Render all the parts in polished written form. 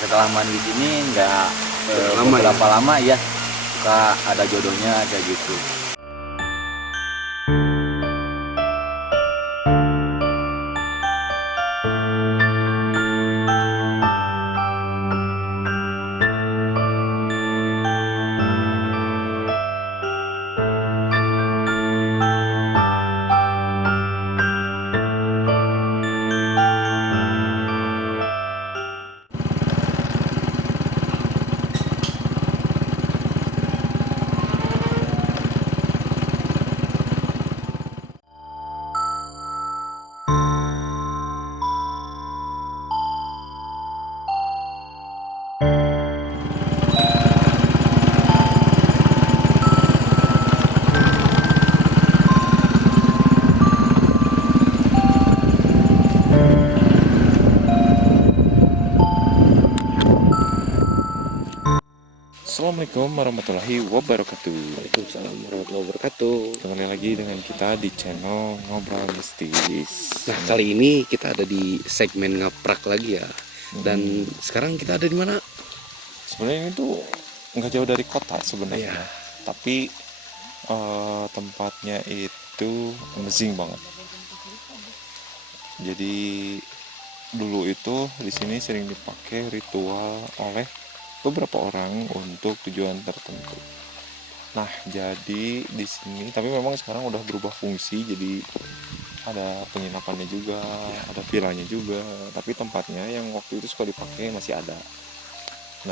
setelah mandi di sini nggak Lama ya? beberapa lama ya suka ada jodohnya kayak gitu. Assalamualaikum warahmatullahi wabarakatuh. Waalaikumsalam warahmatullahi wabarakatuh. Kembali lagi dengan kita di channel Ngobrol Mistis. Nah, kali ini kita ada di segmen ngaprak lagi ya. Dan sekarang kita ada di mana? Sebenarnya ini tuh nggak jauh dari kota sebenarnya, Iya. tapi tempatnya itu amazing banget. Jadi dulu itu di sini sering dipakai ritual oleh beberapa orang untuk tujuan tertentu. Nah, jadi di sini tapi memang sekarang udah berubah fungsi, jadi ada penginapannya juga, ada villanya juga, tapi tempatnya yang waktu itu suka dipakai masih ada.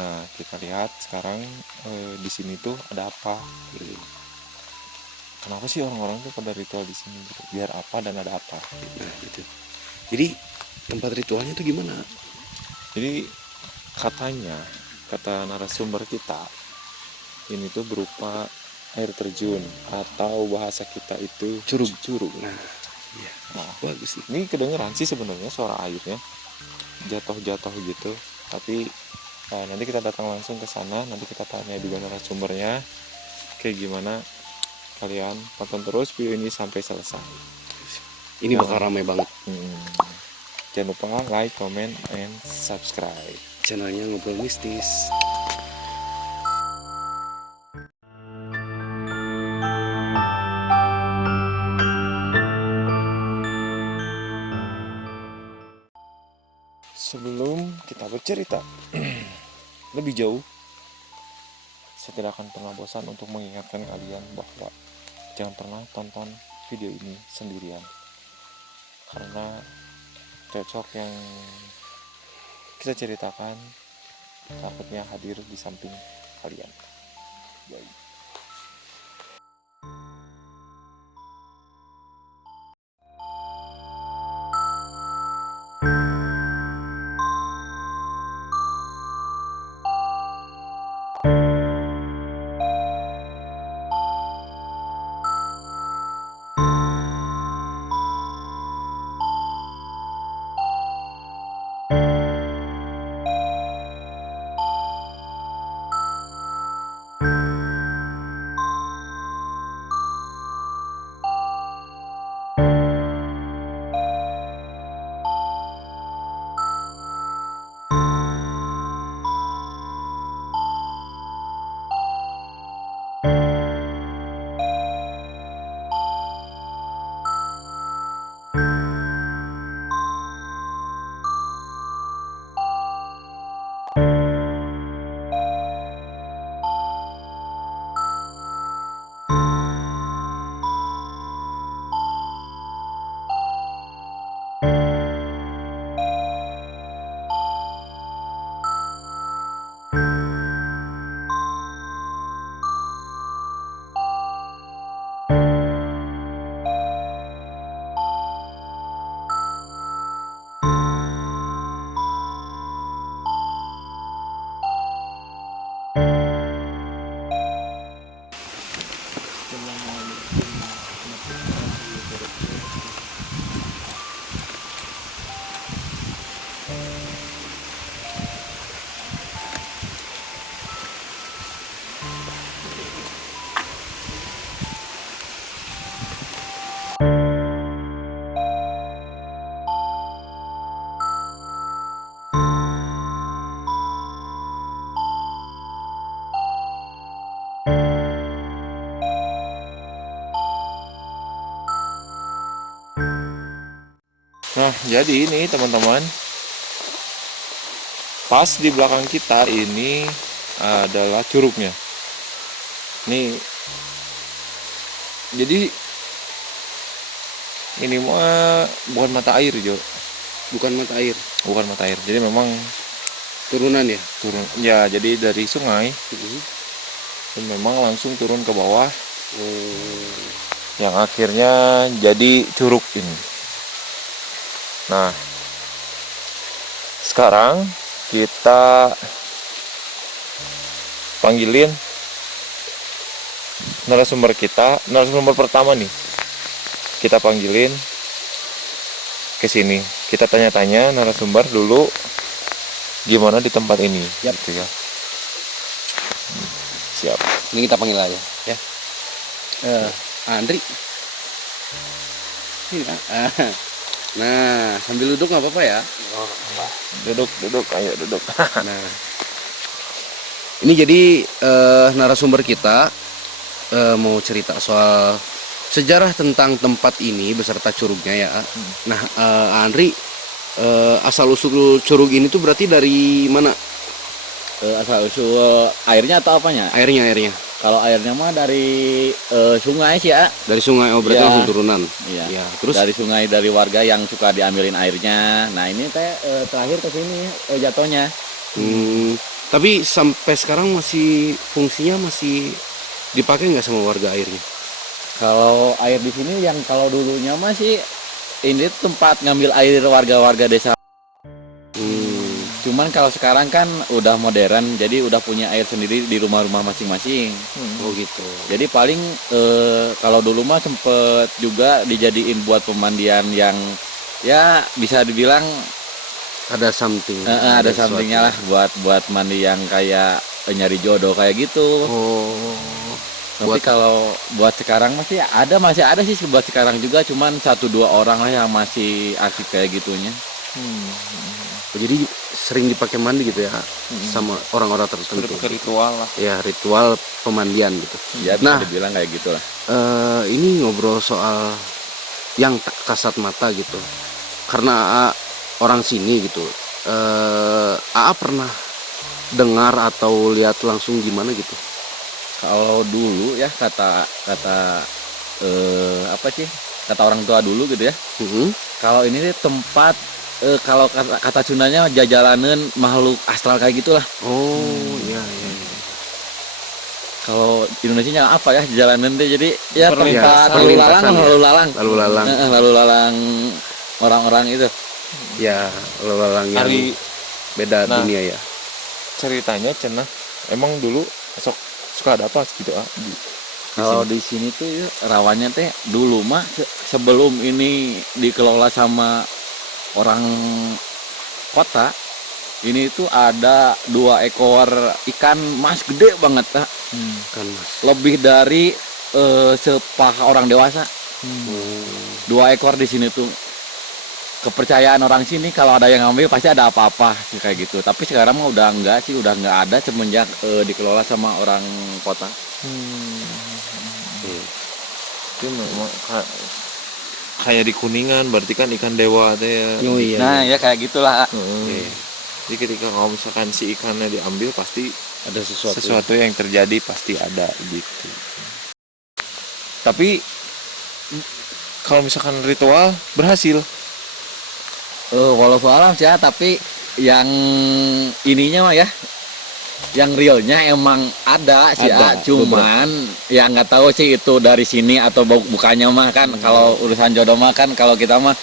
Nah, kita lihat sekarang di sini tuh ada apa? Kenapa sih orang-orang tuh pada ritual di sini gitu? Biar apa dan ada apa? Nah, gitu. Jadi tempat ritualnya itu gimana? Jadi katanya, kata narasumber kita, ini tuh berupa air terjun atau bahasa kita itu curug. Nah, iya. Nah, Bagus nih. ini kedengeran sih sebenarnya suara airnya jatuh-jatuh gitu, tapi nanti kita datang langsung ke sana, nanti kita tanya juga narasumbernya kayak gimana. Kalian tonton terus video ini sampai selesai. Ini bakal ramai banget. Jangan lupa like, comment, and subscribe. Channelnya Ngobrol Mistis. Sebelum kita bercerita lebih jauh, saya tidak akan pernah bosan untuk mengingatkan kalian bahwa jangan pernah tonton video ini sendirian, karena cocok yang kita ceritakan takutnya hadir di samping kalian. Baik. jadi ini teman-teman, pas di belakang kita ini adalah curugnya. Nih, jadi ini mah bukan mata air, Jo. Bukan mata air, Bukan mata air. Jadi memang turunan ya. turun. Ya, jadi dari sungai dan memang langsung turun ke bawah, Oh, yang akhirnya jadi curug ini. Nah, sekarang kita panggilin narasumber kita, narasumber pertama nih. Kita panggilin ke sini. Kita tanya-tanya narasumber dulu gimana di tempat ini. Yap. Gitu ya. Siap. ini kita panggil aja ya. Andri. Ini, nah, sambil duduk nggak apa-apa ya. Duduk, ayo duduk. Nah, ini jadi narasumber kita mau cerita soal sejarah tentang tempat ini beserta curugnya ya. Nah, Andri, asal usul curug ini tuh berarti dari mana? Asal usul airnya atau apanya? Airnya Kalau airnya mah dari sungai sih ya. dari sungai. Oh, berarti Iya. langsung turunan. Iya. Ya, terus Dari sungai, dari warga yang suka diambilin airnya. Nah ini teh terakhir ke sini jatuhnya. tapi sampai sekarang masih fungsinya masih dipakai nggak sama warga airnya? Kalau air di sini yang kalau dulunya mah sih ini tempat ngambil air warga-warga desa. Cuman kalau sekarang kan udah modern, jadi udah punya air sendiri di rumah-rumah masing-masing. Oh gitu. Jadi paling kalau dulu mah sempet juga dijadiin buat pemandian yang ya bisa dibilang Ada something. ada somethingnya lah buat mandi yang kayak nyari jodoh kayak gitu. Oh. Tapi kalau buat sekarang masih ada sih buat sekarang juga, cuman 1-2 orang lah yang masih aktif kayak gitunya. Jadi sering dipakai mandi gitu ya sama orang-orang tertentu. Ke ritual lah. Ya, ritual pemandian gitu. Ya bisa Nah, dibilang kayak gitulah. ini ngobrol soal yang tak kasat mata gitu. Karena orang sini gitu. AA pernah dengar atau lihat langsung gimana gitu? Kalau dulu ya kata apa sih? Kata orang tua dulu gitu ya. Kalau ini nih tempat kalau kata Sundanya jajalanan makhluk astral kayak gitulah. Oh, iya. Kalau Indonesianya apa ya jalanan teh, jadi ya tempat perlintasan lalu ya. lalang lalu lalang orang-orang itu. Ya, lalang yang Hari beda Nah. dunia ya. ceritanya cenah emang dulu suka ada apa gitu Kalau di sini tuh ya, rawannya teh dulu mah sebelum ini dikelola sama orang kota, ini tuh ada 2 ekor ikan mas gede banget, Kan Mas. lebih dari sepaha orang dewasa. 2 ekor di sini tuh. Kepercayaan orang sini kalau ada yang ngambil pasti ada apa-apa kayak gitu. Tapi sekarang mah udah enggak sih, udah enggak ada semenjak dikelola sama orang kota. Itu memang kayak di Kuningan berarti kan ikan dewa teh ya. Oh iya. Nah ya kayak gitulah. Heeh. Jadi ketika kalau misalkan si ikannya diambil pasti Ada sesuatu yang terjadi pasti ada gitu. Tapi kalau misalkan ritual berhasil. Walau alam sih ya, tapi yang ininya mah ya, yang realnya emang ada sih ya, Ada, cuman ya nggak tahu sih itu dari sini atau bukannya mah kan. Kalau urusan jodoh mah kan kalau kita mah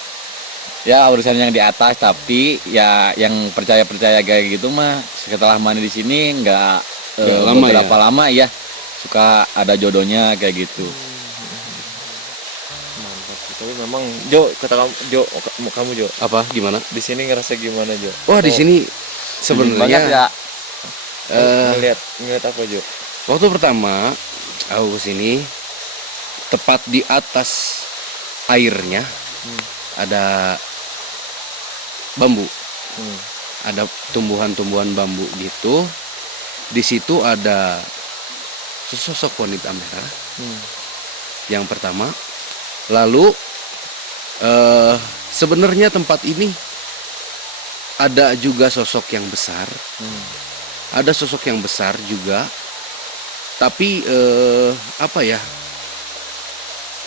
ya urusan yang di atas, tapi ya yang percaya kayak gitu mah setelah mandi di sini nggak lama beberapa lama ya suka ada jodohnya kayak gitu. Mantap. Tapi memang Jo, kata kamu Jo, Apa gimana? di sini ngerasa gimana Jo? Wah, di sini Banget sebenarnya ya. ngeliat apa Jo? waktu pertama aku kesini tepat di atas airnya ada bambu, ada tumbuhan-tumbuhan bambu gitu. Di situ ada sesosok wanita merah yang pertama. Lalu sebenarnya tempat ini ada juga sosok yang besar, ada sosok yang besar juga, tapi apa ya,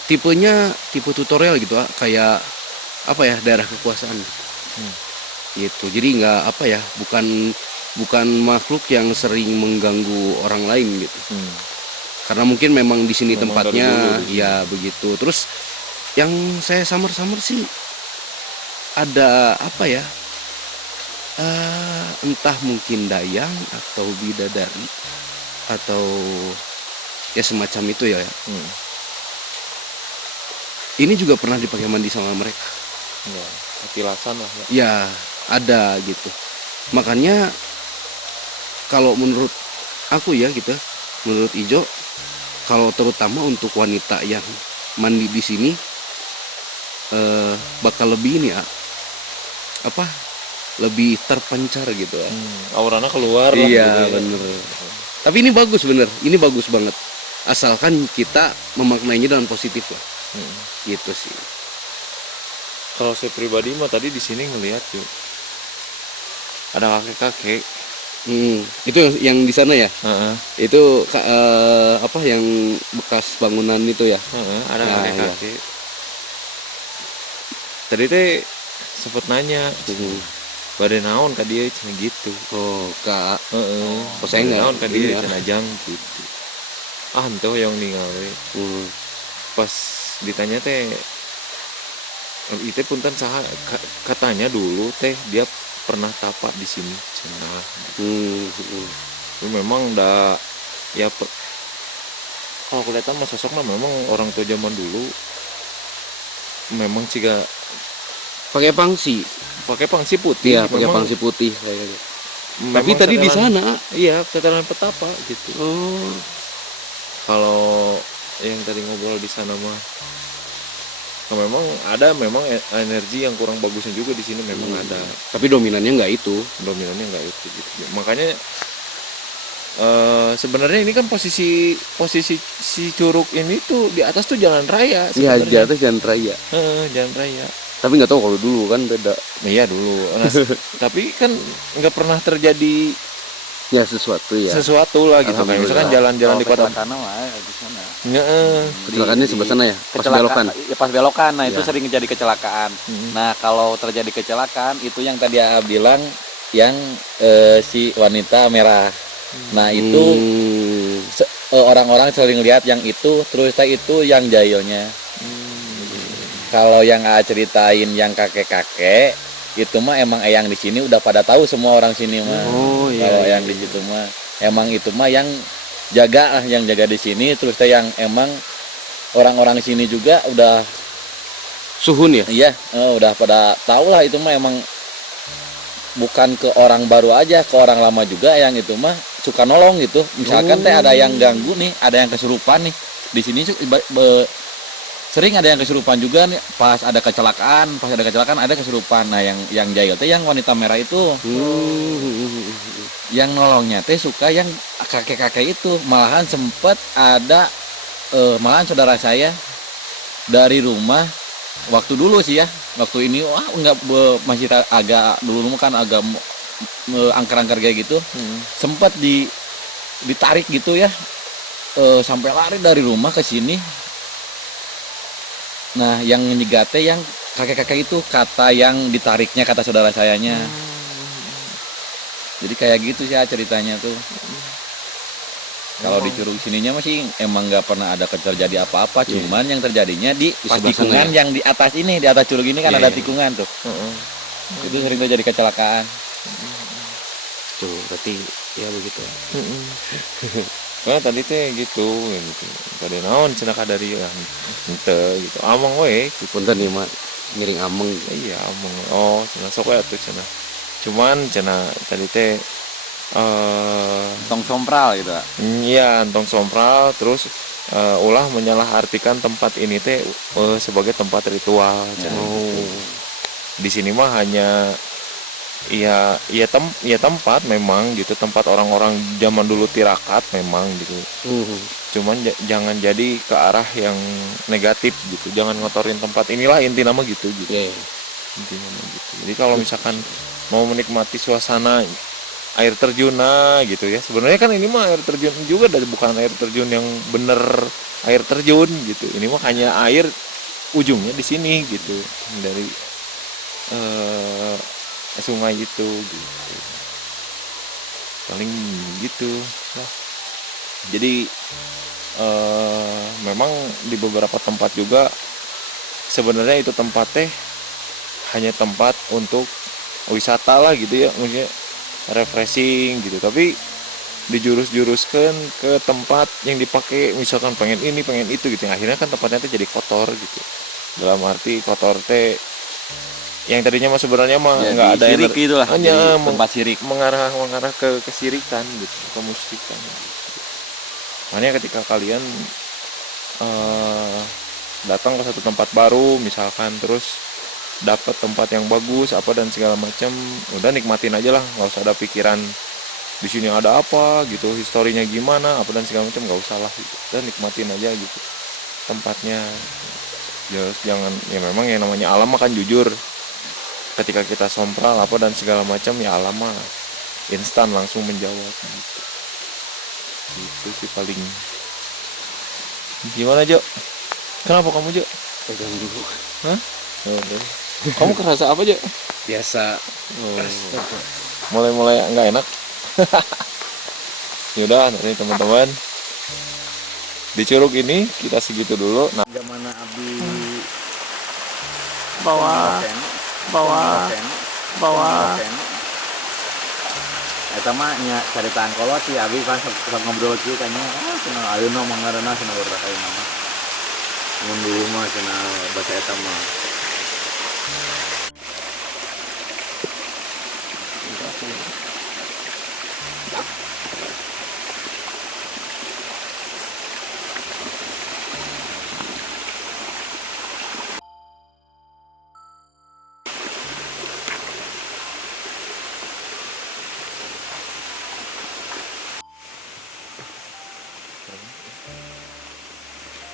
tipenya tipe tutorial gitu, kayak apa ya, daerah kekuasaan gitu. Jadi nggak apa ya, bukan makhluk yang sering mengganggu orang lain gitu. Karena mungkin memang di sini Memang dari tempatnya dulu di sini. ya begitu. Terus yang saya samar-samar sih ada apa ya? Entah mungkin dayang atau bidadari atau ya semacam itu ya. Ini juga pernah dipakai mandi sama mereka. Ya, petilasan lah ya. Ya, ada gitu. Makanya kalau menurut aku ya gitu, menurut Ijo, kalau terutama untuk wanita yang mandi di sini bakal lebih ini ya, apa? Lebih terpancar gitu ya. Auranya keluar lah Iya, gitu ya. bener. Tapi ini bagus bener, ini bagus banget. Asalkan kita memaknainya dengan positif lah. Gitu sih. Kalau saya pribadi mah tadi di sini ngelihat yuk, ada kakek-kakek. Itu yang di sana ya? Heeh, Itu apa yang bekas bangunan itu ya? ada Nah, kakek-kakek. Tadi teh sempet nanya, bade naon ka dia cenah gitu. Oh, Kak. Heeh. Oh, saya nggak naon ka dia iya. cenah jang gitu. Ah, henteu yang ningali. Pas ditanya teh itu punten saha katanya dulu teh dia pernah tapak di sini cenah. Tapi memang ya kalau kelihatan mah sosoknya memang orang tua zaman dulu memang ciga Pakai pangsi. pakai pangsi putih. Iya, pakai memang- pangsi putih kayaknya. memang Tapi tadi di setelan- sana. Iya, setelan petapa gitu. Oh. Kalau yang tadi ngobrol di sana mah memang ada energi yang kurang bagusnya juga di sini memang ada. Tapi dominannya nggak itu. Dominannya nggak itu gitu. Makanya sebenarnya ini kan posisi si Curug ini tuh di atas tuh jalan raya Iya, di sebenarnya. atas jalan raya. Jalan raya. Tapi nggak tahu kalau dulu kan beda. Iya dulu. Nah, tapi kan nggak pernah terjadi Ya sesuatu ya. sesuatu lah gitu. Kayak Alhamdulillah. misalkan jalan-jalan di kota. sana mah di sana. Kecelakaannya sebelah sana ya. Pas belokan. Ya pas belokan, nah itu Ya. sering terjadi kecelakaan. Hmm. Nah kalau terjadi kecelakaan itu yang tadi AA bilang yang si wanita merah. Nah itu orang-orang sering lihat yang itu, terus itu yang jayonya. Kalau yang AA ceritain yang kakek-kakek itu mah emang yang di sini udah pada tahu semua orang sini mah. Oh iya. Kalau iya, yang di iya. situ mah emang itu mah yang jaga lah, yang jaga di sini, terus yang emang orang-orang sini juga udah Suhun ya. iya udah pada tahu lah itu mah emang bukan ke orang baru aja, ke orang lama juga yang itu mah suka nolong gitu. Misalkan teh ada yang ganggu nih, ada yang kesurupan nih di sini sering ada yang kesurupan juga nih pas ada kecelakaan ada kesurupan. Nah yang jahil teh yang wanita merah itu yang nolongnya teh suka yang kakek-kakek itu. Malahan sempet ada malahan saudara saya dari rumah waktu dulu sih ya, waktu ini masih agak dulu kan agak angker-angker kayak gitu. Sempet ditarik gitu ya, sampai lari dari rumah ke sini. Nah yang nyegate yang kakek-kakek itu, kata yang ditariknya kata saudara sayanya. Jadi kayak gitu sih ceritanya tuh. Kalau di Curug sininya masih emang nggak pernah ada terjadi apa-apa, cuman yang terjadinya di pas sebelah sana tikungan yang di atas ini, di atas Curug ini kan Iya, ada iya. tikungan tuh. Itu sering terjadi kecelakaan. Tuh, berarti ya begitu. Karena tadi teh gitu. Tadi naon cenah ka dari henteu gitu. Among we. Punten nih mak, miring ameng. Iya, among. Oh, cenah sok atuh cenah. Cuman cenah tadi teh Tong sompral gitu. iya, antong sompral terus ulah menyalahartikan tempat ini teh sebagai tempat ritual. Cenah. Di sini mah hanya ya tempat memang gitu, tempat orang-orang zaman dulu tirakat memang gitu. Cuman jangan jadi ke arah yang negatif gitu, jangan ngotorin tempat inilah inti nama gitu. Iya. intinya mah gitu. Jadi kalau misalkan mau menikmati suasana air terjun nah gitu ya, sebenarnya kan ini mah air terjun juga, dari bukan air terjun yang bener air terjun gitu, ini mah hanya air ujungnya di sini gitu, dari eh, sungai itu gitu, paling gitu lah. Jadi memang di beberapa tempat juga sebenarnya itu tempat teh hanya tempat untuk wisata lah gitu ya, maksudnya refreshing gitu, tapi dijurus-juruskan ke tempat yang dipakai misalkan pengen ini pengen itu gitu, akhirnya kan tempatnya teh jadi kotor gitu, dalam arti kotor teh yang tadinya mah sebenarnya mah Jadi nggak ada sirik itulah, hanya jadi tempat sirik. mengarah mengarah ke kesirikan gitu, kemusyrikan gitu. Makanya ketika kalian eh, datang ke satu tempat baru misalkan, terus dapat tempat yang bagus apa dan segala macam, udah nikmatin aja lah, nggak usah ada pikiran di sini ada apa gitu, historinya gimana apa dan segala macam, nggak usah lah gitu. Dan nikmatin aja gitu tempatnya. Ya jangan, ya memang yang namanya alam akan jujur, ketika kita sompral apa dan segala macam ya alam mah instan langsung menjawab gitu. Itu sih paling. Gimana Jo? Kenapa kamu Jo? Pegang dulu. Hah? Oh. Kamu kerasa apa Jo? Biasa. Oh. Mulai nggak enak. Yaudah nanti teman-teman di Curug ini kita segitu dulu. Nah, Gimana Abi bawa eta mah nya caritaan kolot sih Abi pas ngobrol kieu kayaknya cenah ayeuna mangarana cenah urang ayeuna mah. Mun dulu mah cenah bahasa eta mah.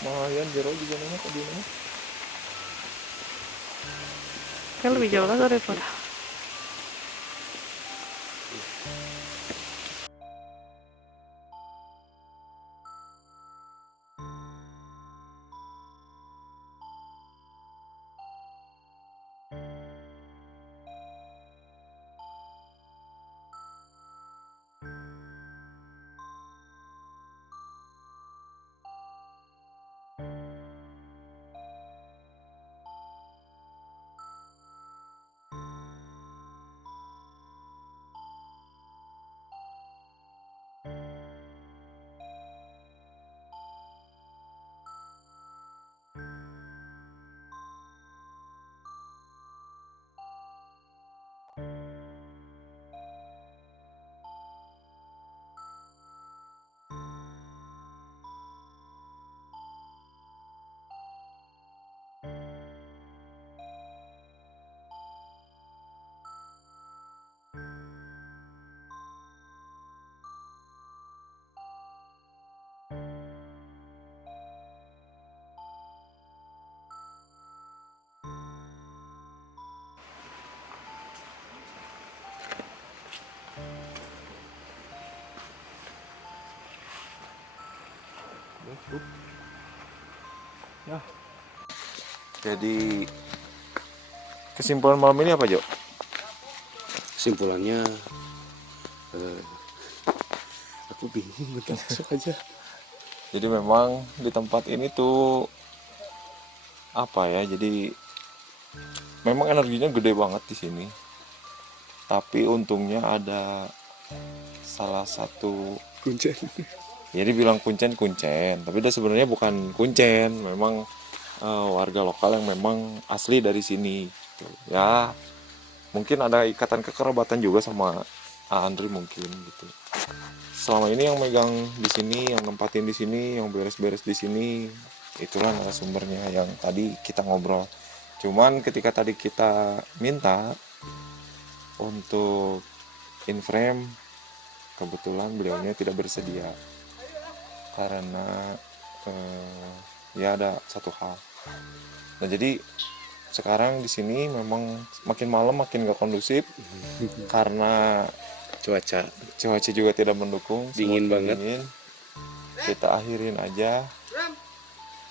Mayan jero juga nama tadi nama. kan lebih jauh lah daripada Ya. Jadi kesimpulan malam ini apa Jo? Kesimpulannya aku bingung, bentar masuk aja. Jadi memang di tempat ini tuh apa ya? Jadi memang energinya gede banget di sini. Tapi untungnya ada salah satu, Kuncen. jadi bilang kuncen, tapi dia sebenarnya bukan kuncen, memang warga lokal yang memang asli dari sini. Gitu. Ya mungkin ada ikatan kekerabatan juga sama Andri mungkin gitu. Selama ini yang megang di sini, yang nempatin di sini, yang beres-beres di sini, itulah narasumbernya yang tadi kita ngobrol. Cuman ketika tadi kita minta untuk in frame, kebetulan beliaunya tidak bersedia karena ya ada satu hal. Nah jadi sekarang di sini memang makin malam makin gak kondusif karena Cuaca. cuaca juga tidak mendukung, Dingin semakin banget. dingin. Kita akhirin aja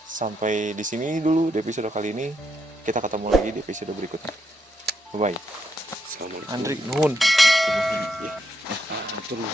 sampai di sini dulu di episode kali ini. Kita ketemu lagi di episode berikutnya. Bye bye. Assalamualaikum. Andri nuhun. Ya. Turun.